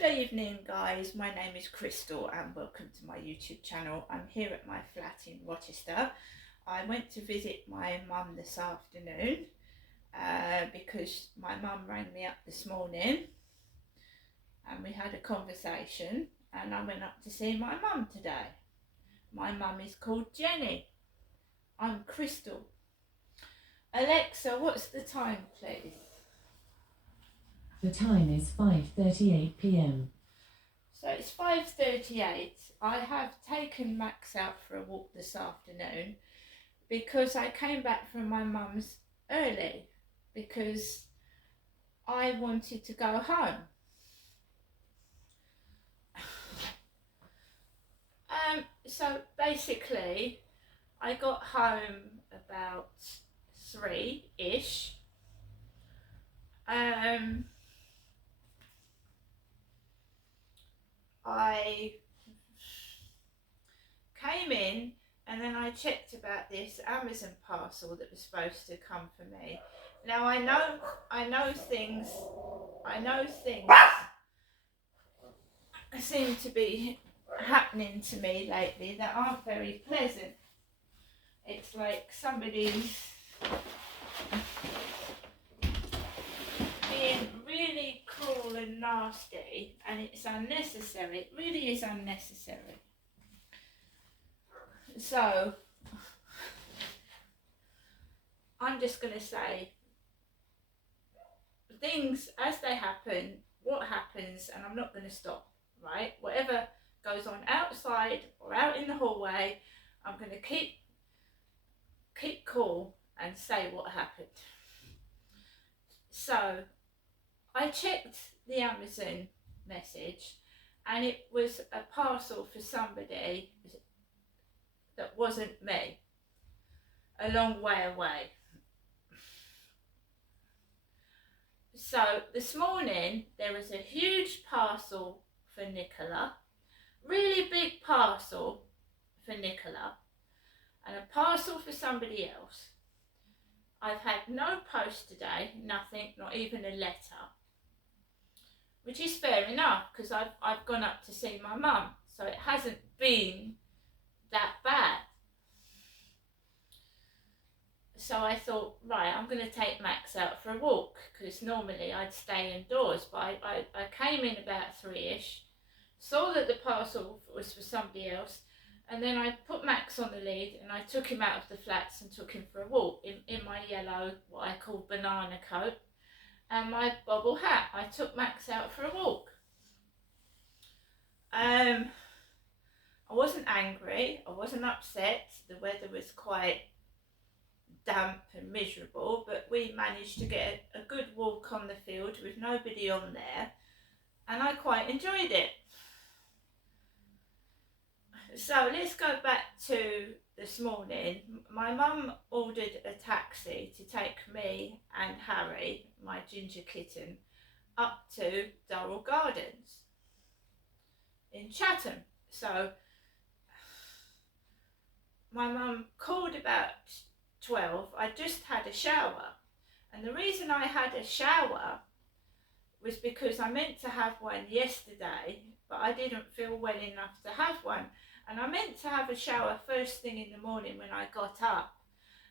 Good evening guys, my name is Crystal and welcome to my YouTube channel. I'm here at my flat in Rochester. I went to visit my mum this afternoon because my mum rang me up this morning and we had a conversation, and I went up to see my mum today. My mum is called Jenny. I'm Crystal. Alexa, what's the time please? The time is 5:38 p.m. So it's 5:38. I have taken Max out for a walk this afternoon because I came back from my mum's early because I wanted to go home. So basically I got home about 3-ish. I came in and then I checked about this Amazon parcel that was supposed to come for me. Now I know things seem to be happening to me lately that aren't very pleasant. It's like somebody's being really cruel and nasty, and it's unnecessary. It really is unnecessary. So I'm just going to say things as they happen, what happens, and I'm not going to stop, right? Whatever goes on outside or out in the hallway, I'm going to keep cool and say what happened. So I checked the Amazon message and it was a parcel for somebody that wasn't me, a long way away. So this morning there was a huge parcel for Nicola, really big parcel for Nicola, and a parcel for somebody else. I've had no post today, nothing, not even a letter, which is fair enough because I've gone up to see my mum, so it hasn't been that bad. So I thought, right, I'm going to take Max out for a walk because normally I'd stay indoors, but I came in about 3-ish, saw that the parcel was for somebody else, and then I put Max on the lead and I took him out of the flats and took him for a walk in my yellow, what I call banana coat, and my bobble hat. I took Max out for a walk. I wasn't angry, I wasn't upset. The weather was quite damp and miserable, but we managed to get a good walk on the field with nobody on there, and I quite enjoyed it. So let's go back to this morning. My mum ordered a taxi to take me and Harry, my ginger kitten, up to Durrell Gardens in Chatham. So my mum called about 12. I just had a shower, and the reason I had a shower was because I meant to have one yesterday, but I didn't feel well enough to have one, and I meant to have a shower first thing in the morning when I got up,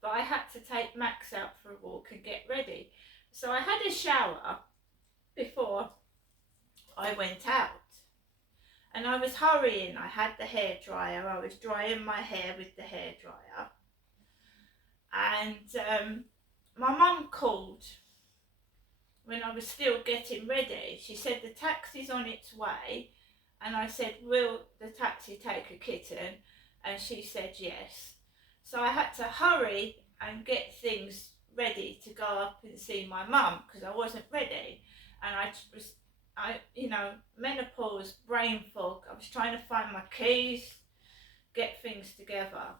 but I had to take Max out for a walk and get ready. So I had a shower before I went out, and I was hurrying. I had the hairdryer, I was drying my hair with the hairdryer, and my mum called when I was still getting ready. She said the taxi's on its way, and I said, will the taxi take a kitten? And she said yes. So I had to hurry and get things ready to go up and see my mum because I wasn't ready, and menopause, brain fog. I was trying to find my keys, get things together.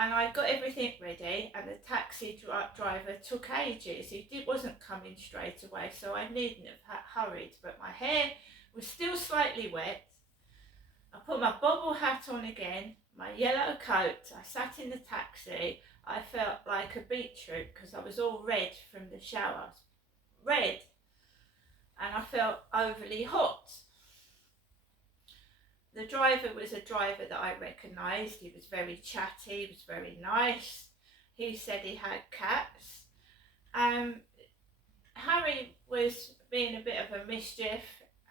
And I got everything ready, and the taxi driver took ages. He wasn't coming straight away, so I needn't have hurried. But my hair was still slightly wet. I put my bobble hat on again, my yellow coat. I sat in the taxi. I felt like a beetroot because I was all red from the shower. Red. and I felt overly hot. The driver was a driver that I recognised. He was very chatty, he was very nice. He said he had cats. Harry was being a bit of a mischief.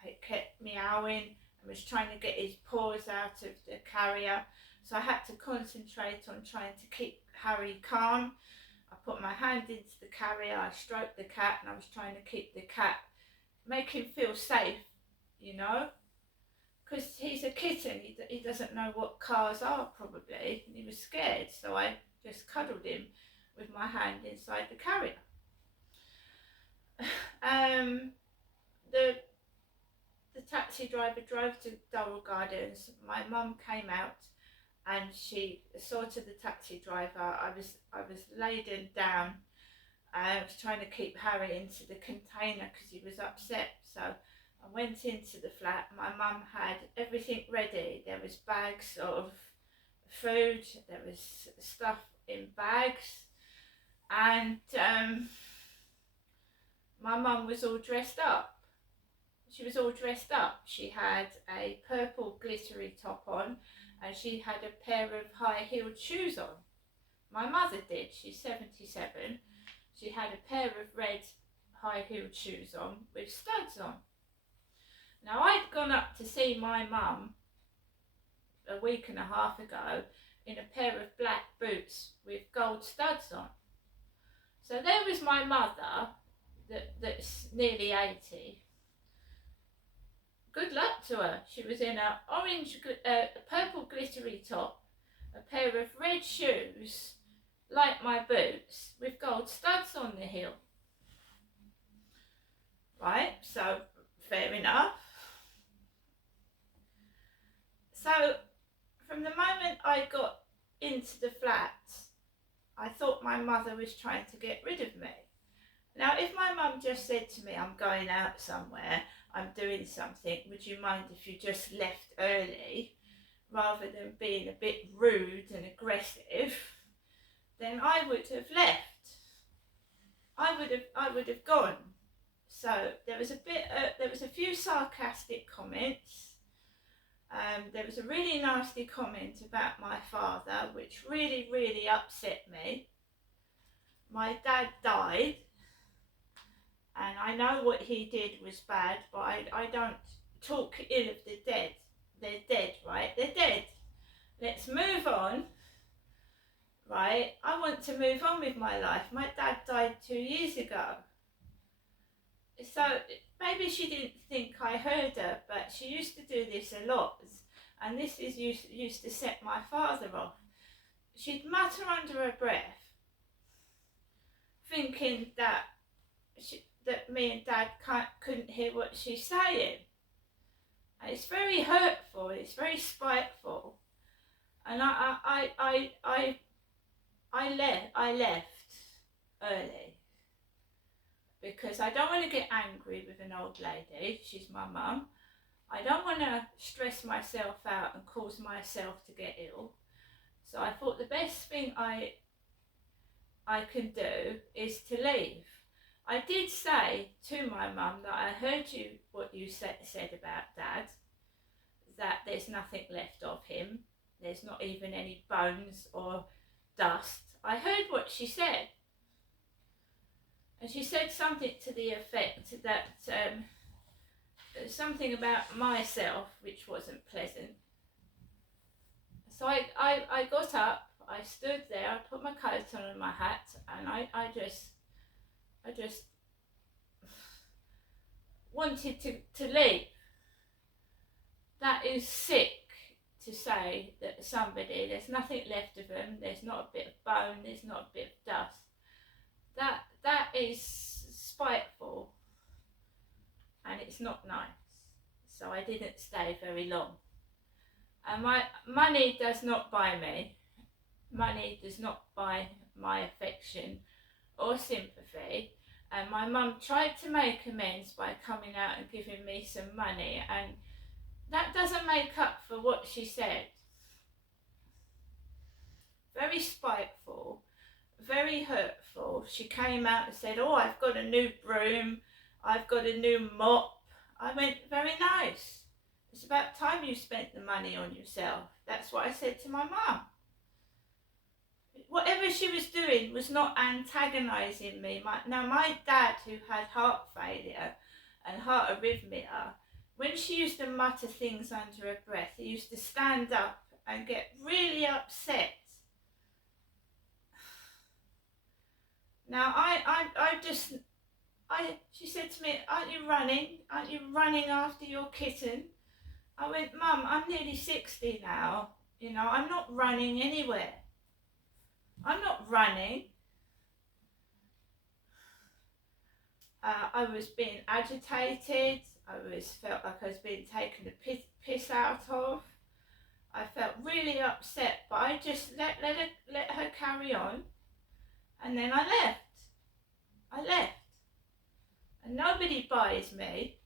He kept meowing and was trying to get his paws out of the carrier. So I had to concentrate on trying to keep Harry calm. I put my hand into the carrier, I stroked the cat, and I was trying to keep the cat, make him feel safe, you know, because he's a kitten, he doesn't know what cars are probably, and he was scared, so I just cuddled him with my hand inside the carrier. The taxi driver drove to Durrell Gardens. My mum came out and she saw to the taxi driver. I was laden down. I was trying to keep Harry into the container because he was upset. So I went into the flat. My mum had everything ready. There was bags of food. There was stuff in bags, and my mum was all dressed up. She was all dressed up. She had a purple glittery top on, and she had a pair of high-heeled shoes on. My mother did. She's 77. She had a pair of red high-heeled shoes on with studs on. Now, I'd gone up to see my mum a week and a half ago in a pair of black boots with gold studs on. So there was my mother, that's nearly 80. Good luck to her. She was in a purple glittery top, a pair of red shoes, like my boots, with gold studs on the heel. Right, so fair enough. So from the moment I got into the flat, I thought my mother was trying to get rid of me. Now, if my mum just said to me, I'm going out somewhere, I'm doing something, would you mind if you just left early, rather than being a bit rude and aggressive, then I would have left. I would have gone. So there was a few sarcastic comments. There was a really nasty comment about my father, which really, really upset me. My dad died, and I know what he did was bad, but I don't talk ill of the dead. They're dead, right? They're dead. Let's move on, right? I want to move on with my life. My dad died 2 years ago. So maybe she didn't think I heard her, but she used to do this a lot. And this used to set my father off. She'd mutter under her breath, thinking that me and Dad couldn't hear what she's saying. And it's very hurtful. It's very spiteful. And I left early because I don't want to get angry with an old lady. She's my mum. I don't want to stress myself out and cause myself to get ill. So I thought the best thing I can do is to leave. I did say to my mum that I heard what you said about Dad, that there's nothing left of him. There's not even any bones or dust. I heard what she said. And she said something to the effect that something about myself which wasn't pleasant. So I got up, I stood there, I put my coat on and my hat, and I just wanted to leave. That is sick to say that somebody, there's nothing left of them, there's not a bit of bone, there's not a bit of dust. That is spiteful, and it's not nice. So I didn't stay very long. And my money does not buy me. Money does not buy my affection or sympathy. And my mum tried to make amends by coming out and giving me some money, and that doesn't make up for what she said. Very spiteful, very hurtful. She came out and said, oh, I've got a new broom, I've got a new mop. I went, very nice. It's about time you spent the money on yourself. That's what I said to my mum. Whatever she was doing was not antagonising me. My dad, who had heart failure and heart arrhythmia, when she used to mutter things under her breath, he used to stand up and get really upset. Now, she said to me, aren't you running? Aren't you running after your kitten? I went, Mum, I'm nearly 60 now. You know, I'm not running anywhere. I'm not running. I was being agitated. Felt like I was being taken the piss out of. I felt really upset, but I just let her carry on, and then I left. And nobody buys me.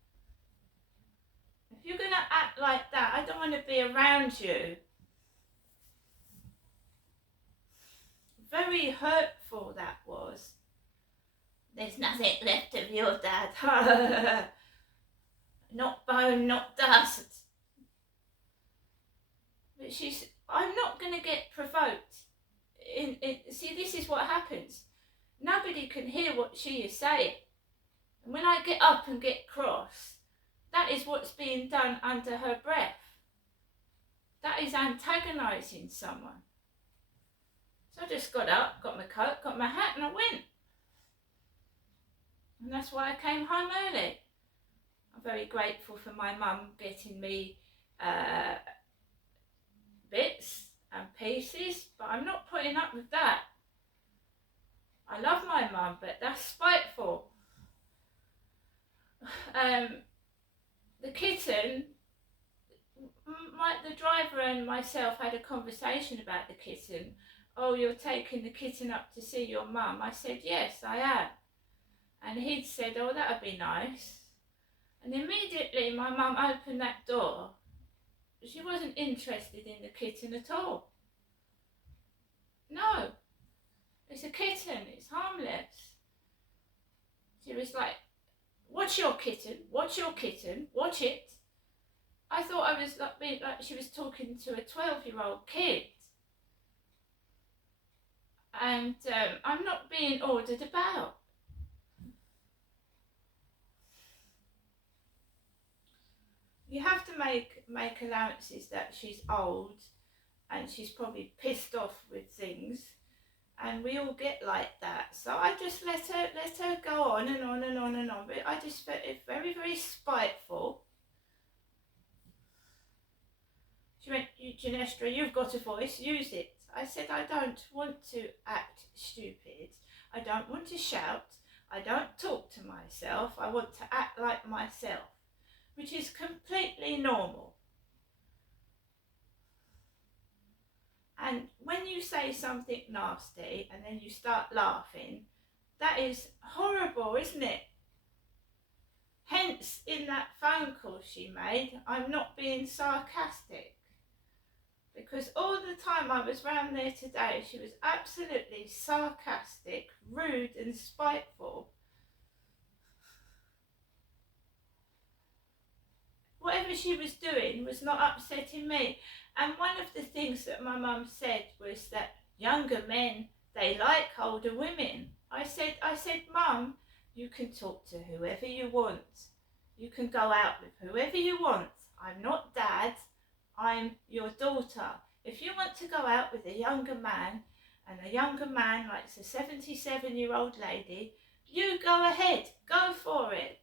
If you're going to act like that, I don't want to be around you. Very hurtful that was. There's nothing left of your dad. Not bone, not dust. But I'm not going to get provoked. See, this is what happens. Nobody can hear what she is saying. And when I get up and get cross, that is what's being done under her breath. That is antagonising someone. So I just got up, got my coat, got my hat, and I went. And that's why I came home early. I'm very grateful for my mum getting me bits and pieces, but I'm not putting up with that. I love my mum, but that's spiteful. The kitten, the driver and myself had a conversation about the kitten. Oh, you're taking the kitten up to see your mum? I said, yes, I am. And he'd said, oh, that would be nice. And immediately my mum opened that door. She wasn't interested in the kitten at all. No, it's a kitten, it's harmless. She was like, watch your kitten, watch your kitten, watch it. I thought I was like she was talking to a 12-year-old kid. And I'm not being ordered about. You have to make allowances that she's old and she's probably pissed off with things, and we all get like that. So I just let her go on and on and on and on. But I just felt it very, very spiteful. She went, Ginestra, you've got a voice, use it. I said, I don't want to act stupid. I don't want to shout. I don't talk to myself. I want to act like myself, which is completely normal. And when you say something nasty and then you start laughing, that is horrible, isn't it? Hence, in that phone call she made, I'm not being sarcastic. Because all the time I was round there today, she was absolutely sarcastic, rude and spiteful. Whatever she was doing was not upsetting me. And one of the things that my mum said was that younger men, they like older women. I said, Mum, you can talk to whoever you want. You can go out with whoever you want. I'm not Dad, I'm your daughter. If you want to go out with a younger man, and a younger man likes a 77-year-old lady, you go ahead, go for it.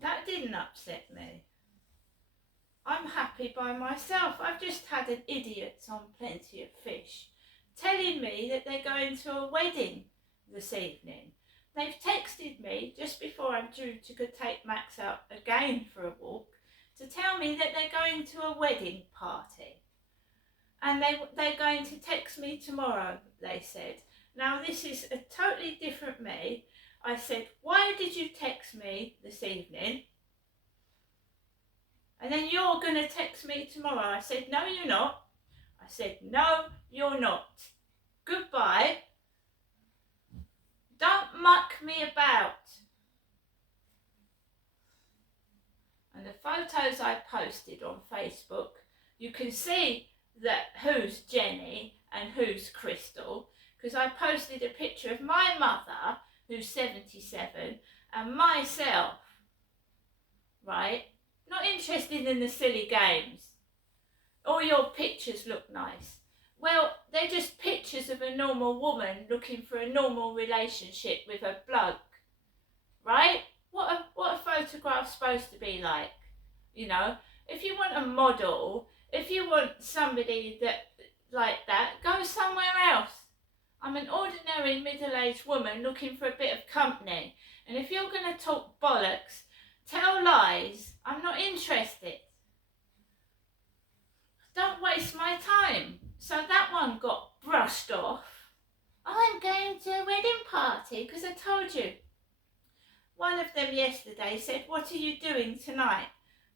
That didn't upset me. I'm happy by myself. I've just had an idiot on Plenty of Fish telling me that they're going to a wedding this evening. They've texted me just before I'm due to go take Max out again for a walk to tell me that they're going to a wedding party. And they're going to text me tomorrow, they said. Now this is a totally different me. I said, why did you text me this evening? And then you're going to text me tomorrow. I said, no, you're not. I said, no, you're not. Goodbye. Don't muck me about. And the photos I posted on Facebook, you can see that who's Jenny and who's Crystal, because I posted a picture of my mother, who's 77, and myself, right? Not interested in the silly games. All your pictures look nice. Well, they're just pictures of a normal woman looking for a normal relationship with a bloke, right? What a photograph's supposed to be like, you know? If you want a model, if you want somebody that like that, go somewhere else. I'm an ordinary middle-aged woman looking for a bit of company. And if you're going to talk bollocks, tell lies, I'm not interested. Don't waste my time. So that one got brushed off. I'm going to a wedding party because I told you. One of them yesterday said, what are you doing tonight?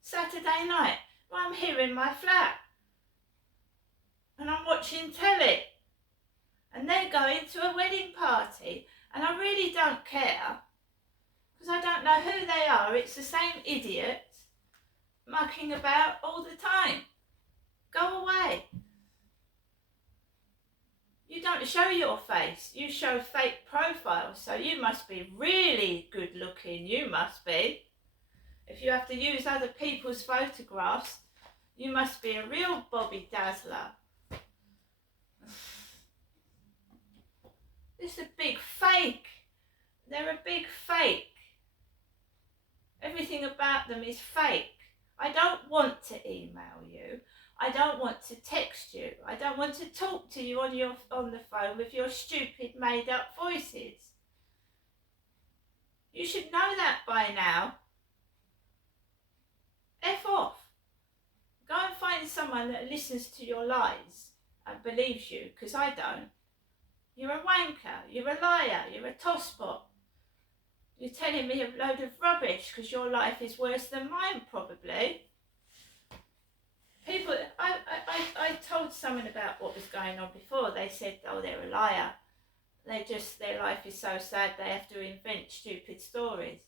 Saturday night. Well, I'm here in my flat. And I'm watching telly. And they're going to a wedding party. And I really don't care. Because I don't know who they are. It's the same idiots mucking about all the time. Go away. You don't show your face. You show fake profiles. So you must be really good looking. You must be. If you have to use other people's photographs, you must be a real Bobby Dazzler. It's a big fake. They're a big fake. Everything about them is fake. I don't want to email you. I don't want to text you. I don't want to talk to you on the phone with your stupid made up voices. You should know that by now. F off. Go and find someone that listens to your lies and believes you, because I don't. You're a wanker, you're a liar, you're a tosspot. You're telling me a load of rubbish because your life is worse than mine, probably. People, I told someone about what was going on before. They said, oh, they're a liar. Their life is so sad they have to invent stupid stories.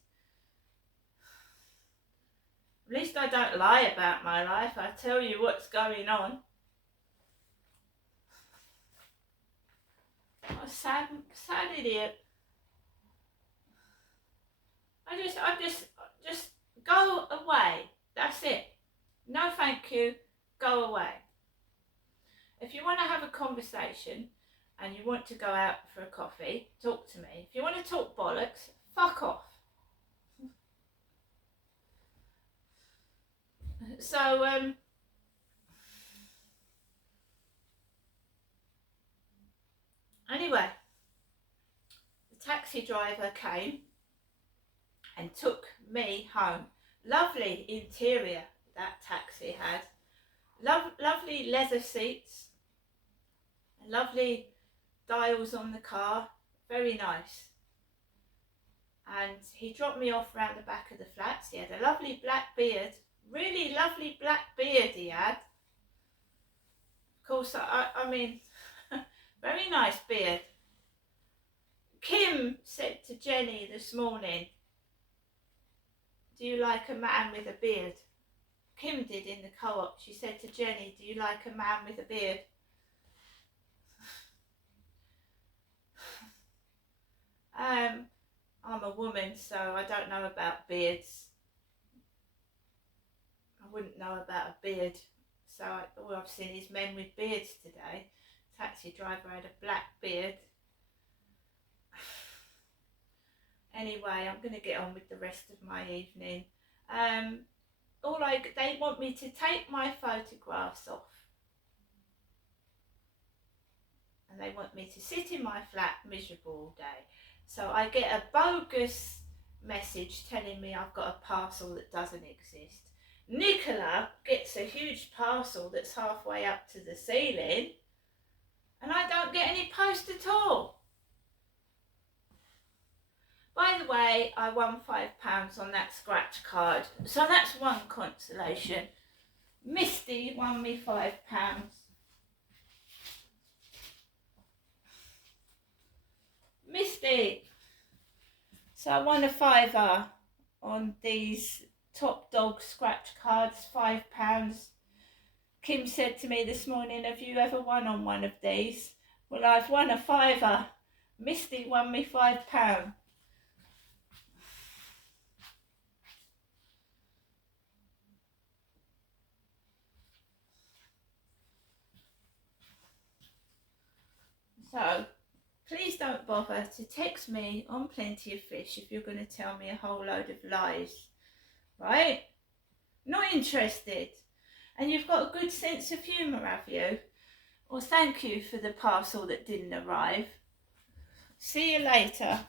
At least I don't lie about my life. I tell you what's going on. What a sad idiot. I just go away. That's it. No, thank you. Go away. If you want to have a conversation and you want to go out for a coffee, talk to me. If you want to talk bollocks, fuck off. So, anyway, the taxi driver came and took me home. Lovely interior that taxi had. Lovely leather seats. Lovely dials on the car. Very nice. And he dropped me off round the back of the flats. He had a lovely black beard. Really lovely black beard he had. Of course, I mean, very nice beard. Kim said to Jenny this morning, do you like a man with a beard? Kim did in the co-op. She said to Jenny, do you like a man with a beard? I'm a woman, so I don't know about beards. I wouldn't know about a beard. So all I've seen is men with beards today. Taxi driver had a black beard. Anyway, I'm going to get on with the rest of my evening. They want me to take my photographs off. And they want me to sit in my flat miserable all day. So I get a bogus message telling me I've got a parcel that doesn't exist. Nicola gets a huge parcel that's halfway up to the ceiling. And I don't get any post at all. By the way, I won £5 on that scratch card, so that's one consolation. Misty won me £5. Misty, So I won a fiver on these Top Dog scratch cards, £5. Kim said to me this morning, have you ever won on one of these? Well, I've won a fiver. Misty won me £5. So please don't bother to text me on Plenty of Fish if you're going to tell me a whole load of lies, right? Not interested. And you've got a good sense of humour, have you? Well, thank you for the parcel that didn't arrive. See you later.